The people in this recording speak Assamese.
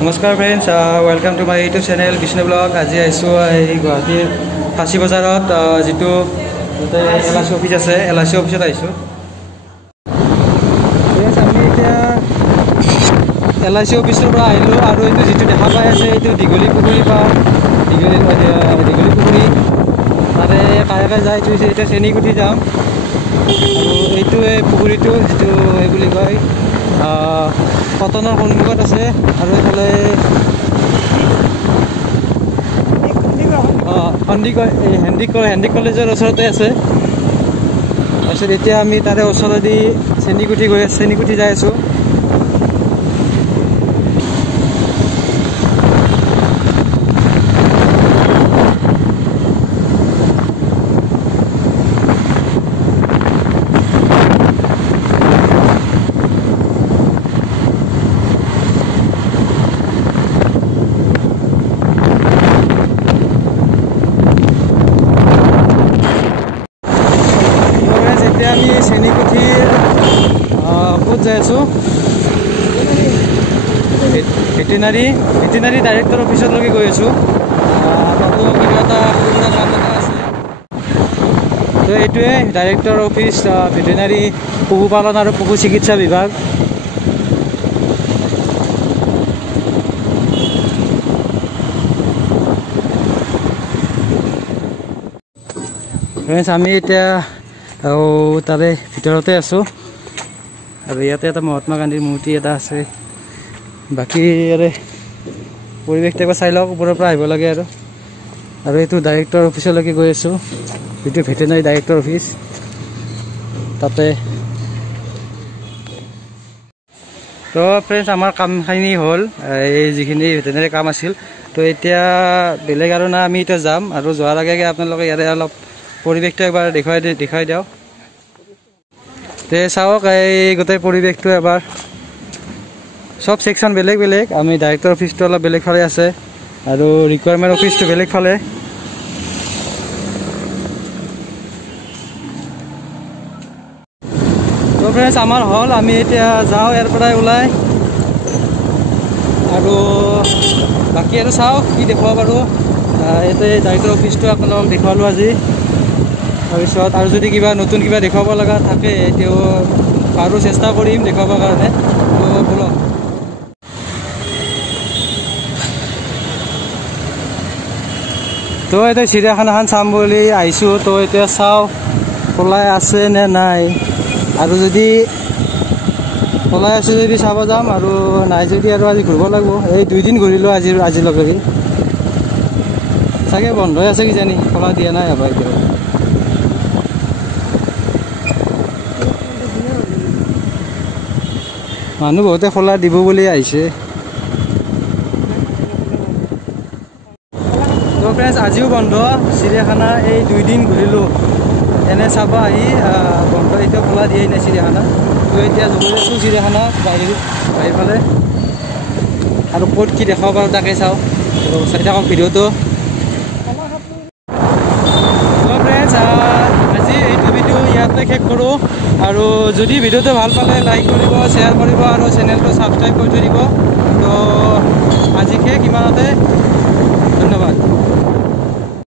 नमस्कार friends, welcome to my YouTube channel Vishnu blog. आज आई गुवाहाटी फाँसी बजारत जी LIC ऑफिस আছে LIC ऑफिसत आइছোঁ। আমি এতিয়া LIC অফিসৰ পৰা আহিলোঁ আৰু এইটো যিটো দেখা পাই আছে এইটো দীঘলী পুখুৰী বা দীঘলী পুখুৰী তাৰে কাষে যায় এইটো এতিয়া চেনীকুঠি যাম। আৰু এইটো পুখুৰীটো যিটো এই বুলি কয় কটনৰ সন্মুখত আছে আৰু এইফালে হেণ্ডিক কলেজৰ ওচৰতে আছে। তাৰপিছত এতিয়া আমি তাৰে ওচৰেদি চেনীকুঠি যাই আছোঁ। আমি চেনীকুঠিৰ ক'ত যাই আছোঁ? ভেটেনাৰী ডাইৰেক্টৰ অফিচলৈকে গৈ আছোঁ। তাতো কিবা এটা কাম এটা আছে। তো এইটোৱে ডাইৰেক্টৰ অফিচ, ভেটেনাৰী পশুপালন আৰু পশু চিকিৎসা বিভাগ। ফ্ৰেণ্ডছ, আমি এতিয়া তাৰে ভিতৰতে আছোঁ আৰু ইয়াতে এটা মহাত্মা গান্ধীৰ মূৰ্তি এটা আছে। বাকী পৰিৱেশটো একবাৰ চাই লওক, ওপৰৰ পৰা আহিব লাগে আৰু এইটো ডাইৰেক্টৰ অফিচলৈকে গৈ আছোঁ, যিটো ভেটেনাৰী ডাইৰেক্টৰ অফিচ তাতে। তো ফ্ৰেণ্ডছ, আমাৰ কামখিনি হ'ল, এই যিখিনি ভেটেনাৰী কাম আছিল। তো এতিয়া বেলেগ আৰু না, আমি এতিয়া যাম আৰু যোৱাৰ আগে আপোনালোকে ইয়াৰে অলপ পৰিৱেশটো এবাৰ দেখুৱাই দিওঁ। তে চাওক এই গোটেই পৰিৱেশটো এবাৰ, চব ছেকশ্যন বেলেগ বেলেগ। আমি ডাইৰেক্টৰ অফিচটো অলপ বেলেগ ফালে আছে আৰু ৰিকুৱাৰমেণ্ট অফিচটো বেলেগ ফালে। তো ফ্ৰেণ্ডছ, আমাৰ হ'ল, আমি এতিয়া যাওঁ ইয়াৰ পৰাই ওলাই আৰু বাকী আৰু চাওক কি দেখুৱাব পাৰোঁ। ইয়াতে ডাইৰেক্টৰ অফিচটো আপোনালোকক দেখুৱালোঁ আজি। তাৰপিছত আৰু যদি কিবা নতুন কিবা দেখুৱাব লগা থাকে তেও আৰু চেষ্টা কৰিম দেখুৱাবৰ কাৰণে। তো বলক। তো এতিয়া চিৰিয়াখানাখন চাম বুলি আহিছোঁ। তো এতিয়া চাওঁ পলাই আছে নে নাই, আৰু যদি পলাই আছে যদি চাব যাম, আৰু নাই যদি আৰু আজি ঘূৰিব লাগিব। এই 2 দিন ঘূৰিলোঁ আজিলৈকে, চাগে বন্ধই আছে কিজানি, খোলা দিয়া নাই হ'ব এতিয়া। মানুহ বহুতে খোলা দিব বুলি আহিছে। তো ফ্ৰেণ্ডছ, আজিও বন্ধ চিৰিয়াখানা। এই 2 দিন ঘূৰিলোঁ এনে চাব আহি, বন্ধ এতিয়া খোলা দিয়াই নাই চিৰিয়াখানা। তো এতিয়া গৈ আছোঁ চিৰিয়াখানা বাহিৰ ফালে, আৰু ক'ত কি দেখাব পাৰোঁ তাকে চাওঁ। চাই থাকক ভিডিঅ'টো। তো ফ্ৰেণ্ডছ, আজি এইটো ভিডিঅ' ইয়াতে শেষ কৰোঁ। আৰু যদি ভিডিঅ'টো ভাল পালে লাইক কৰিব, শ্বেয়াৰ কৰিব আৰু চেনেলটো ছাবস্ক্ৰাইব কৰি থৈ দিব। তো আজি শেষ ইমানতে, ধন্যবাদ।